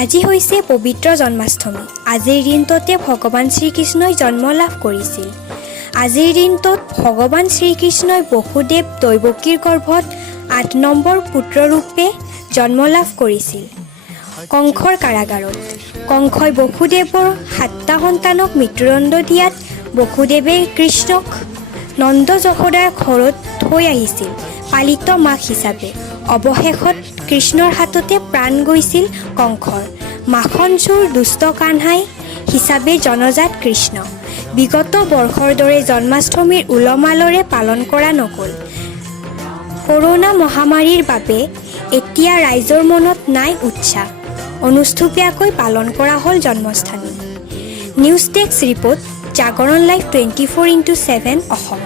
আজি হৈছে পবিত্ৰ জন্মাষ্টমী। আজিৰ দিনটোতে ভগৱান শ্ৰীকৃষ্ণই জন্ম লাভ কৰিছিল। আজিৰ দিনটোত ভগৱান শ্ৰীকৃষ্ণই বসুদেৱ দৈৱকীৰ গৰ্ভত ৮ নম্বৰ পুত্ৰৰূপে জন্ম লাভ কৰিছিল। কংসৰ কাৰাগাৰত কংসই বসুদেৱৰ ৭টা সন্তানক মৃত্যুদণ্ড দিয়াত বসুদেৱে কৃষ্ণক নন্দ যশোদাৰ ঘৰত থৈ আহিছিল পালিত মাক হিচাপে। অৱশেষত কৃষ্ণৰ হাততে প্ৰাণ গৈছিল কংসৰ। মাখন চোৰ দুষ্ট কানহাই হিচাপে জনজাত কৃষ্ণ। বিগত বৰ্ষৰ দৰে জন্মাষ্টমীৰ উলহ-মালহেৰে পালন কৰা নগ'ল। কৰোনা মহামাৰীৰ বাবে এতিয়া ৰাইজৰ মনত নাই উৎসাহ। অনুষ্টুপীয়াকৈ পালন কৰা হ'ল জন্মাষ্টমী। নিউজ ডেস্ক ৰিপৰ্ট, জাগৰণ লাইভ 24x7 অসম।